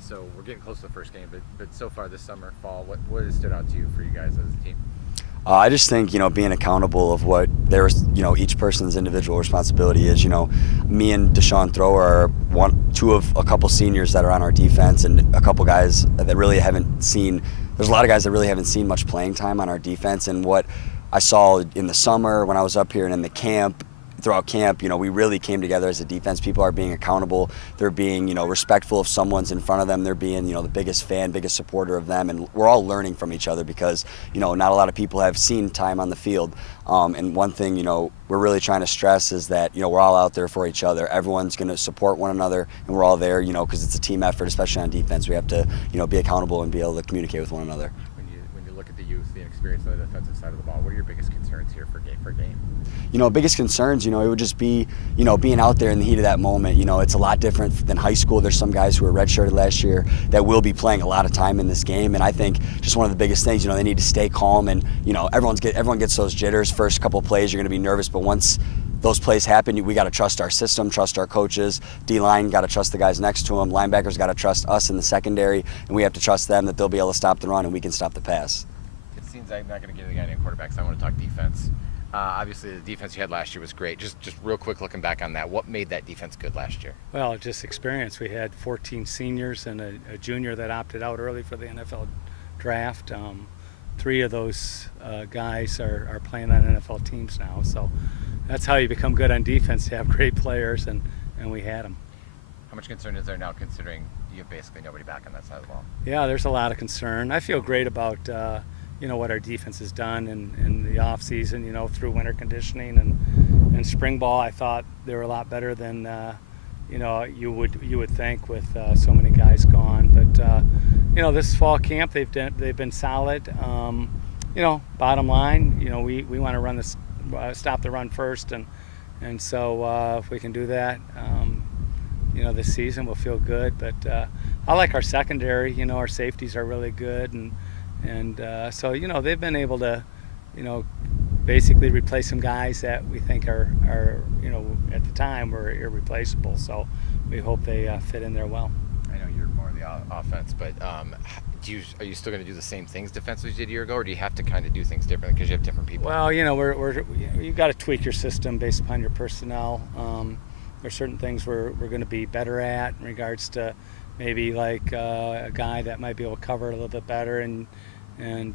So we're getting close to the first game, but so far this summer, fall, what has stood out to you for you guys as a team? I just think, being accountable of what each person's individual responsibility is. Me and Deshaun Thrower are two of a couple seniors that are on our defense, and a couple guys that really haven't seen. There's a lot of guys that really haven't seen much playing time on our defense, and what I saw in the summer when I was up here and in the camp. Throughout camp, we really came together as a defense. People are being accountable. They're being, respectful if someone's in front of them. They're being, the biggest fan, biggest supporter of them. And we're all learning from each other because, not a lot of people have seen time on the field. And one thing, we're really trying to stress is that, we're all out there for each other. Everyone's going to support one another, and we're all there, because it's a team effort, especially on defense. We have to, be accountable and be able to communicate with one another. When you look at the youth, the experience on the defensive side of the ball, what are your biggest concerns here for game? Biggest concerns, it would just be, being out there in the heat of that moment. It's a lot different than high school. There's some guys who were redshirted last year that will be playing a lot of time in this game. And I think just one of the biggest things, they need to stay calm. And, everyone gets those jitters. First couple plays, you're going to be nervous. But once those plays happen, we got to trust our system, trust our coaches. D-line got to trust the guys next to them. Linebackers got to trust us in the secondary. And we have to trust them that they'll be able to stop the run and we can stop the pass. It seems I'm not going to give the guy named quarterback, so I want to talk defense. Obviously, the defense you had last year was great. Just real quick, looking back on that, what made that defense good last year? Well, just experience. We had 14 seniors and a junior that opted out early for the NFL draft. 3 of those guys are playing on NFL teams now. So that's how you become good on defense. You have great players, and we had them. How much concern is there now, considering you have basically nobody back on that side of the ball? Yeah, there's a lot of concern. I feel great about what our defense has done in the off season, through winter conditioning and spring ball. I thought they were a lot better than you would think with so many guys gone. But this fall camp they've been solid. Bottom line, we want to run this, stop the run first, and so if we can do that, this season we'll feel good. But I like our secondary. Our safeties are really good, and so they've been able to basically replace some guys that we think are at the time were irreplaceable. So we hope they fit in there well. I know you're more of the offense, but are you still going to do the same things defensively as you did a year ago, or do you have to kind of do things differently because you have different people? Well, you got to tweak your system based upon your personnel. There's certain things we're going to be better at in regards to maybe like a guy that might be able to cover it a little bit better. And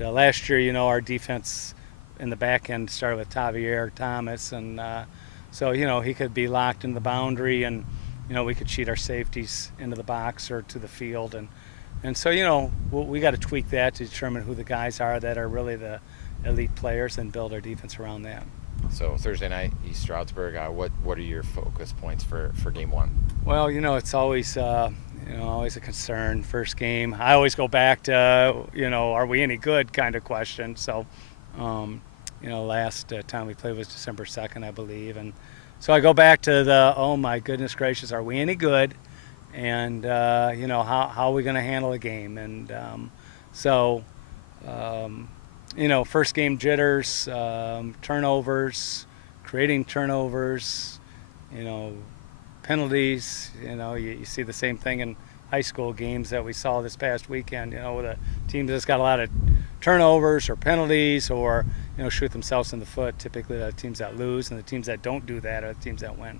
last year, our defense in the back end started with Tavier Thomas, and so he could be locked in the boundary, and we could cheat our safeties into the box or to the field, and so we got to tweak that to determine who the guys are that are really the elite players and build our defense around that. So Thursday night, East Stroudsburg. What are your focus points for game one? Well, it's always always a concern. First game, I always go back to are we any good kind of question. So last time we played was December 2nd, I believe, and so I go back to the oh my goodness gracious, are we any good? And how are we going to handle a game? And first game jitters, turnovers, creating turnovers, penalties. You see the same thing in high school games that we saw this past weekend, with a team that's got a lot of turnovers or penalties or, shoot themselves in the foot. Typically the teams that lose, and the teams that don't do that are the teams that win.